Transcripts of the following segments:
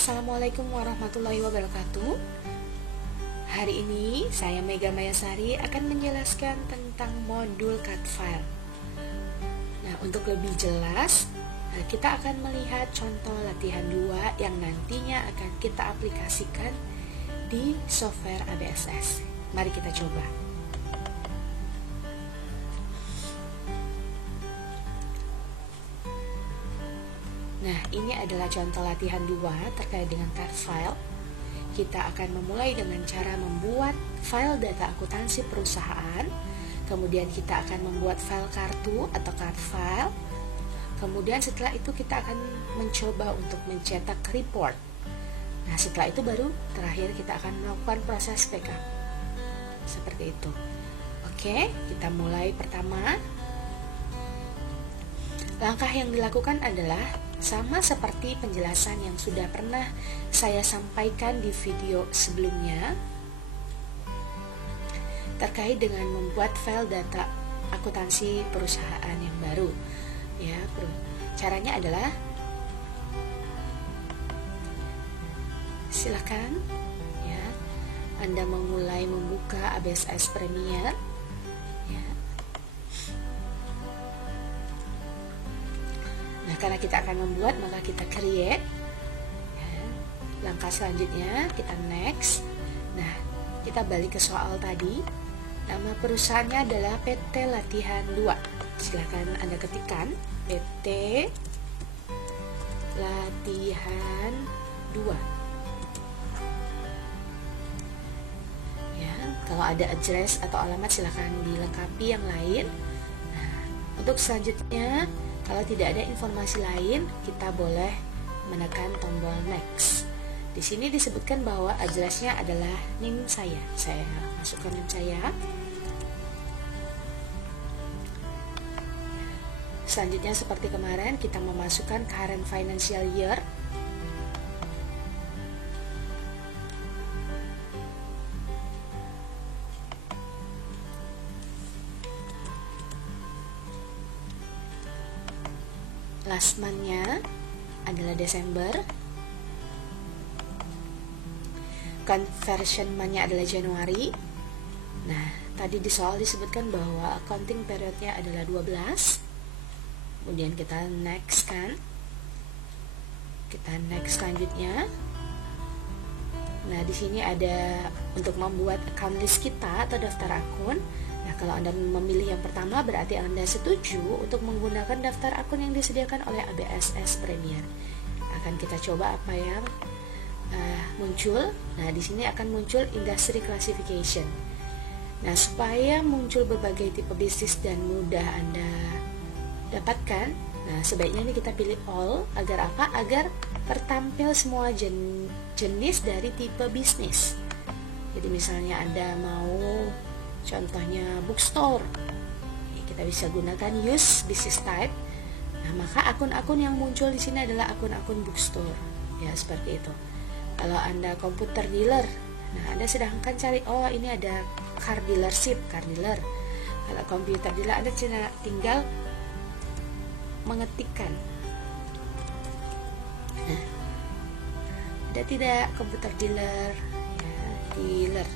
Assalamualaikum warahmatullahi wabarakatuh. Hari ini saya Mega Mayasari akan menjelaskan tentang modul cut file. Nah, untuk lebih jelas, kita akan melihat contoh latihan 2 yang nantinya akan kita aplikasikan di software ABSS. Mari kita coba. Nah, ini adalah contoh latihan 2 terkait dengan cut file. Kita akan memulai dengan cara membuat file data akuntansi perusahaan. Kemudian kita akan membuat file kartu atau cut file. Kemudian setelah itu kita akan mencoba untuk mencetak report. Nah, setelah itu baru terakhir kita akan melakukan proses backup. Seperti itu. Oke, kita mulai pertama. Langkah yang dilakukan adalah sama seperti penjelasan yang sudah pernah saya sampaikan di video sebelumnya terkait dengan membuat file data akuntansi perusahaan yang baru. Ya, caranya adalah silakan ya, Anda memulai membuka ABSS Premiere. Nah, karena kita akan membuat, maka kita create ya. Langkah selanjutnya kita next. Nah, kita balik ke soal tadi. Nama perusahaannya adalah PT Latihan 2. Silakan Anda ketikkan PT Latihan 2 ya. Kalau ada address atau alamat silakan dilengkapi yang lain. Nah, untuk selanjutnya, kalau tidak ada informasi lain, kita boleh menekan tombol next. Di sini disebutkan bahwa addressnya adalah NIM saya. Saya masukkan NIM saya. Selanjutnya seperti kemarin, kita memasukkan current financial year. Last month-nya adalah Desember. Conversion month-nya adalah Januari. Nah, tadi di soal disebutkan bahwa accounting period-nya adalah 12. Kemudian kita next kan. Kita next selanjutnya. Nah, di sini ada untuk membuat account list kita atau daftar akun. Nah, kalau Anda memilih yang pertama berarti Anda setuju untuk menggunakan daftar akun yang disediakan oleh ABSS Premiere. Akan kita coba apa yang muncul. Nah, di sini akan muncul industry classification. Nah, supaya muncul berbagai tipe bisnis dan mudah Anda dapatkan, nah sebaiknya ini kita pilih all. Agar apa? Agar tertampil semua jenis dari tipe bisnis. Jadi misalnya Anda mau contohnya bookstore, kita bisa gunakan use business type. Nah, maka akun-akun yang muncul di sini adalah akun-akun bookstore. Ya, seperti itu. Kalau Anda komputer dealer, nah Anda sedangkan cari, oh ini ada car dealership, car dealer. Kalau komputer dealer, Anda tinggal mengetikkan. Nah, ada tidak komputer dealer, ya, dealer.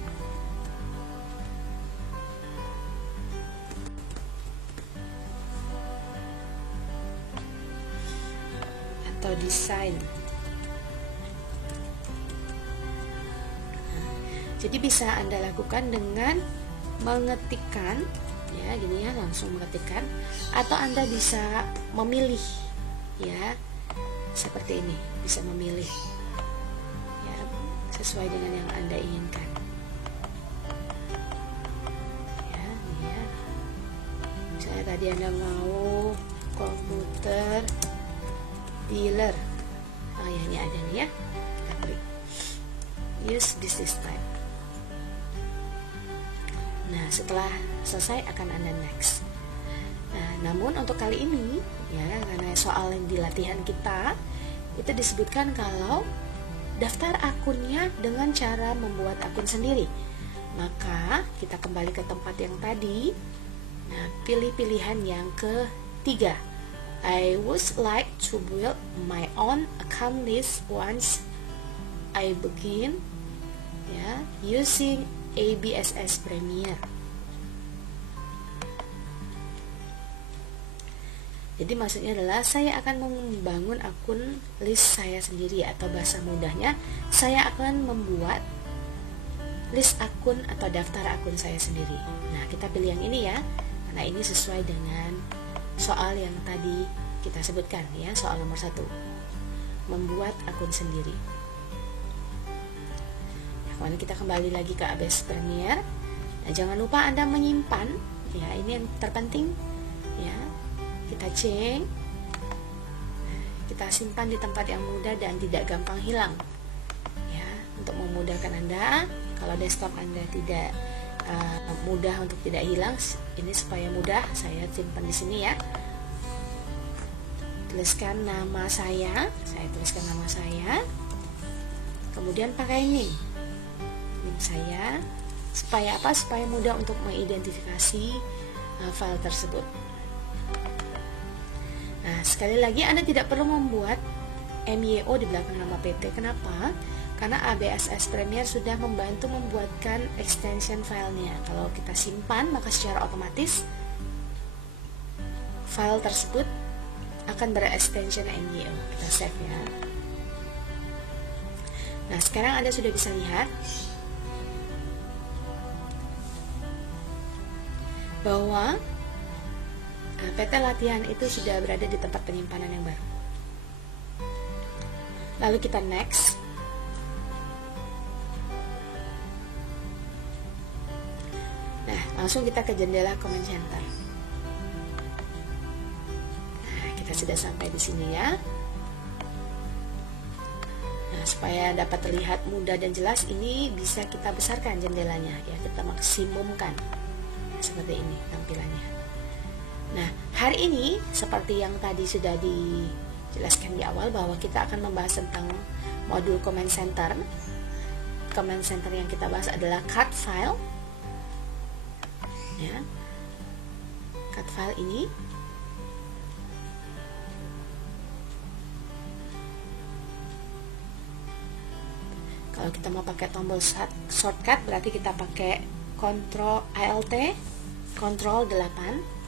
Atau desain. Nah, jadi bisa Anda lakukan dengan mengetikkan ya, gini ya, langsung mengetikkan, atau Anda bisa memilih ya, seperti ini, bisa memilih ya, sesuai dengan yang Anda inginkan ya, ini ya. Misalnya tadi Anda mau komputer dealer, oh ya, ini ada nih ya, kita klik use business type. Nah, setelah selesai akan Anda next. Nah, namun untuk kali ini ya, karena soal yang di latihan kita itu disebutkan kalau daftar akunnya dengan cara membuat akun sendiri. Maka kita kembali ke tempat yang tadi. Nah, pilih pilihan yang ketiga. I would like to build my own account list once I begin ya using ABSS Premiere. Jadi maksudnya adalah saya akan membangun akun list saya sendiri, atau bahasa mudahnya saya akan membuat list akun atau daftar akun saya sendiri. Nah, kita pilih yang ini ya, karena ini sesuai dengan soal yang tadi kita sebutkan ya, soal nomor 1, membuat akun sendiri. Nah, kemudian kita kembali lagi ke ABS Premiere. Nah, jangan lupa Anda menyimpan ya, ini yang terpenting ya. Kita cek, kita simpan di tempat yang mudah dan tidak gampang hilang ya, untuk memudahkan Anda. Kalau desktop Anda tidak mudah untuk tidak hilang, ini supaya mudah saya simpan di sini ya. Tuliskan nama saya tuliskan nama saya, kemudian pakai link saya, supaya apa? Supaya mudah untuk mengidentifikasi file tersebut. Nah, sekali lagi Anda tidak perlu membuat MYO di belakang nama PT. Kenapa? Karena ABSS Premiere sudah membantu membuatkan extension filenya. Kalau kita simpan, maka secara otomatis file tersebut akan berextension MYO. Kita save ya. Nah, sekarang Anda sudah bisa lihat bahwa PT latihan itu sudah berada di tempat penyimpanan yang baru. Lalu kita next. Nah, langsung kita ke jendela Command Center. Nah, kita sudah sampai di sini ya. Nah, supaya dapat terlihat mudah dan jelas, ini bisa kita besarkan jendelanya ya, kita maksimumkan. Seperti ini tampilannya. Nah, hari ini seperti yang tadi sudah dijelaskan di awal, bahwa kita akan membahas tentang modul Command Center. Command Center yang kita bahas adalah cut file. Ya. Cut file ini kalau kita mau pakai tombol shortcut, berarti kita pakai Ctrl Alt Ctrl 8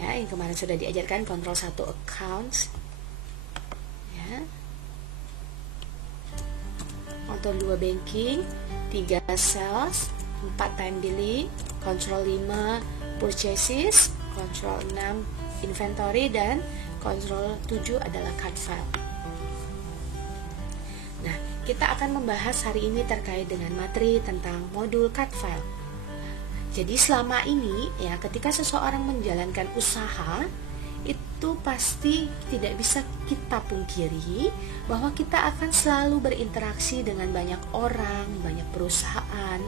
ya, yang kemarin sudah diajarkan. Ctrl 1 accounts ya, Ctrl 2 banking, 3 sales, 4 time billing, Ctrl 5 purchases, Ctrl 6 inventory, dan Ctrl 7 adalah cut file. Nah, kita akan membahas hari ini terkait dengan materi tentang modul cut file. Jadi selama ini ya, ketika seseorang menjalankan usaha, itu pasti tidak bisa kita pungkiri bahwa kita akan selalu berinteraksi dengan banyak orang, banyak perusahaan.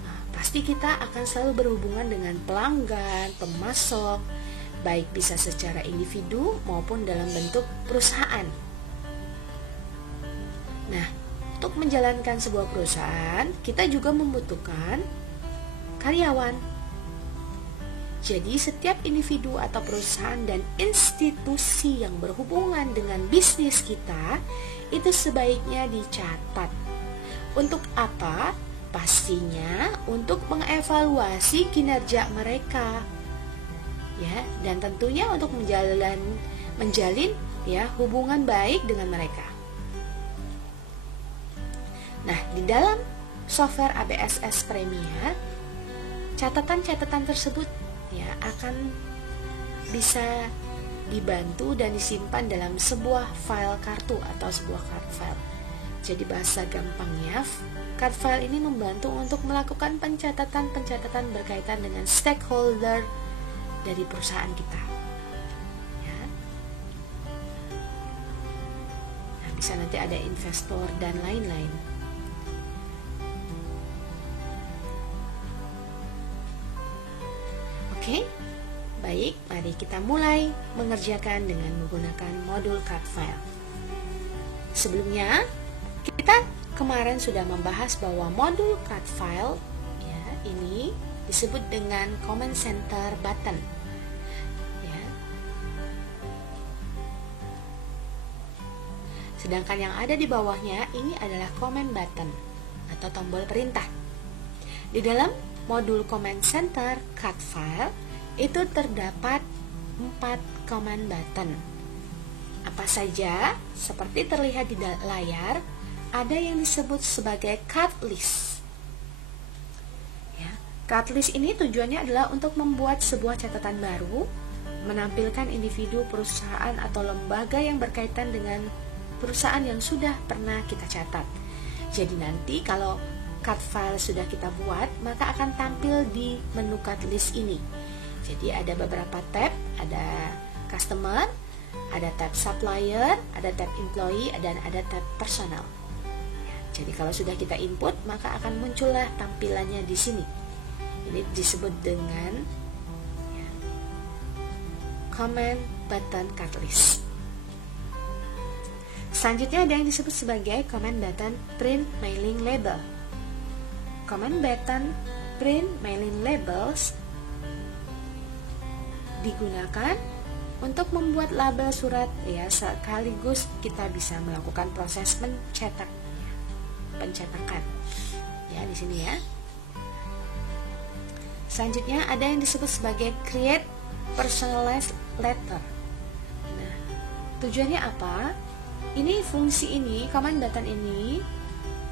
Nah, pasti kita akan selalu berhubungan dengan pelanggan, pemasok, baik bisa secara individu maupun dalam bentuk perusahaan. Nah, untuk menjalankan sebuah perusahaan, kita juga membutuhkan karyawan. Jadi setiap individu atau perusahaan dan institusi yang berhubungan dengan bisnis kita itu sebaiknya dicatat. Untuk apa? Pastinya untuk mengevaluasi kinerja mereka. Ya, dan tentunya untuk menjalin ya hubungan baik dengan mereka. Nah, di dalam software ABSS Premiere, catatan-catatan tersebut ya akan bisa dibantu dan disimpan dalam sebuah file kartu atau sebuah card file. Jadi bahasa gampangnya, card file ini membantu untuk melakukan pencatatan-pencatatan berkaitan dengan stakeholder dari perusahaan kita. Ya. Nah, bisa nanti ada investor dan lain-lain. Oke, baik, mari kita mulai mengerjakan dengan menggunakan modul cut file. Sebelumnya, kita kemarin sudah membahas bahwa modul cut file ya, ini disebut dengan Command Center button. Ya. Sedangkan yang ada di bawahnya ini adalah command button atau tombol perintah. Di dalam modul command center cut file itu terdapat 4 command button. Apa saja? Seperti terlihat di layar, ada yang disebut sebagai cut list. Ya, cut list ini tujuannya adalah untuk membuat sebuah catatan baru, menampilkan individu, perusahaan, atau lembaga yang berkaitan dengan perusahaan yang sudah pernah kita catat. Jadi nanti kalau cut file sudah kita buat, maka akan tampil di menu cut list ini. Jadi ada beberapa tab, ada customer, ada tab supplier, ada tab employee, dan ada tab personal. Jadi kalau sudah kita input, maka akan muncullah tampilannya di sini. Ini disebut dengan command button cut list. Selanjutnya ada yang disebut sebagai command button print mailing label. Command button print mailing labels digunakan untuk membuat label surat, ya, sekaligus kita bisa melakukan proses pencetakan. Ya, di sini ya. Selanjutnya ada yang disebut sebagai create personalized letter. Nah, tujuannya apa? Ini fungsi ini, command button ini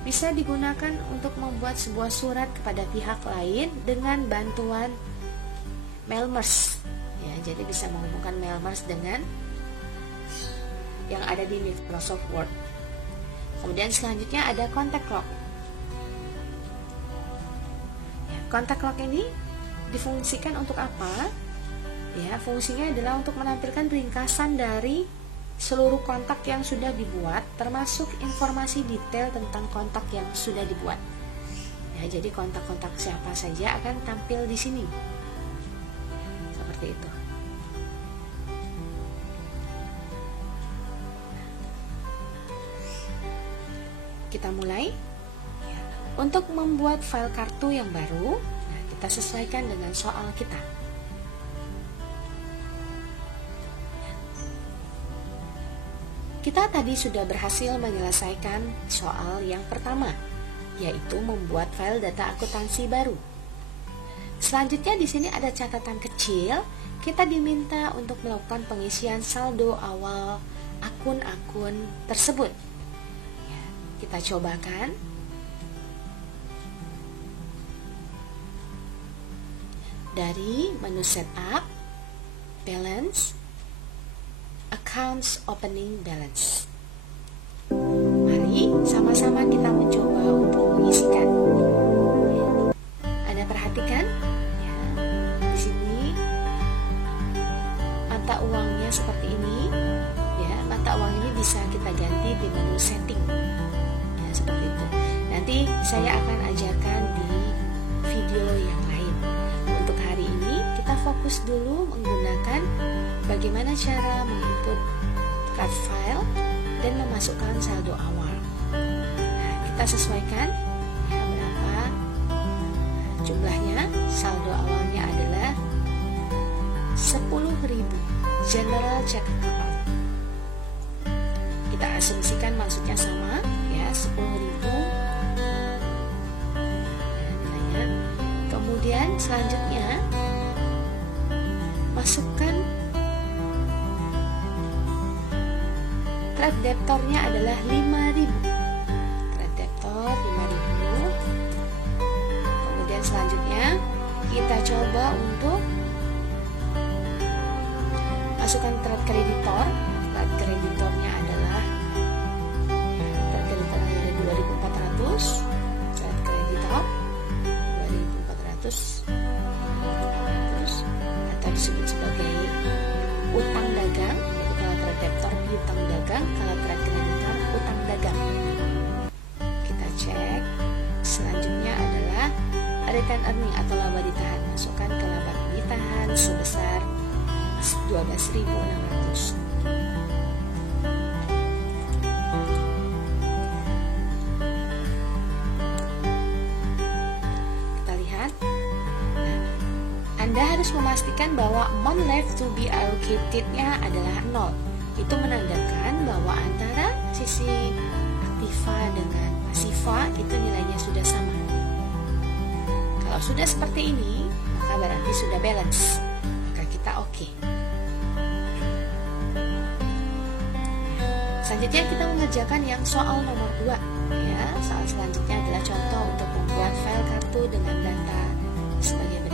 bisa digunakan untuk membuat sebuah surat kepada pihak lain dengan bantuan mailmers. Ya, jadi bisa menghubungkan mailmers dengan yang ada di Microsoft Word. Kemudian selanjutnya ada contact log. Ya, contact log ini difungsikan untuk apa? Ya, fungsinya adalah untuk menampilkan ringkasan dari seluruh kontak yang sudah dibuat, termasuk informasi detail tentang kontak yang sudah dibuat. Ya, jadi kontak-kontak siapa saja akan tampil di sini. Seperti itu. Kita mulai. Ya. Untuk membuat file kartu yang baru, nah, kita sesuaikan dengan soal kita. Kita tadi sudah berhasil menyelesaikan soal yang pertama, yaitu membuat file data akuntansi baru. Selanjutnya di sini ada catatan kecil. Kita diminta untuk melakukan pengisian saldo awal akun-akun tersebut. Ya, kita cobakan. Dari menu setup, balance, accounts opening balance. Mari sama-sama kita mencoba untuk mengisikan. Anda perhatikan, ya, di sini mata uangnya seperti ini. Ya, mata uang ini bisa kita ganti di menu setting. Ya, seperti itu. Nanti saya akan ajarkan di video yang lain. Untuk hari ini kita fokus dulu menggunakan bagaimana cara menginput cut file dan memasukkan saldo awal. Nah, kita sesuaikan ya, berapa jumlahnya. Saldo awalnya adalah 10.000 general check account. Kita asumsikan maksudnya sama ya, 10.000 ya, nilainya. Kemudian selanjutnya masukkan trade debtornya adalah 5.000. Trade debtor 5.000. Kemudian selanjutnya kita coba untuk masukkan trade creditor. Trade creditornya adalah trade creditornya ada 2.400. Trade creditor 2.400 atau disebut sebagai utang dagang. Kalau trade debtor utang dagang, kalau trade creditor utang dagang. Kita cek. Selanjutnya adalah return earning atau laba ditahan. Masukkan ke laba ditahan sebesar 12.600. Kita lihat. Anda harus memastikan bahwa amount left to be allocated-nya adalah 0. Itu menandakan bahwa antara sisa posisi aktiva dengan pasiva itu nilainya sudah sama. Kalau sudah seperti ini, maka berarti sudah balance, maka kita oke. Selanjutnya kita mengerjakan yang soal nomor 2 ya. Soal selanjutnya adalah contoh untuk membuat file kartu dengan data sebagai berikut.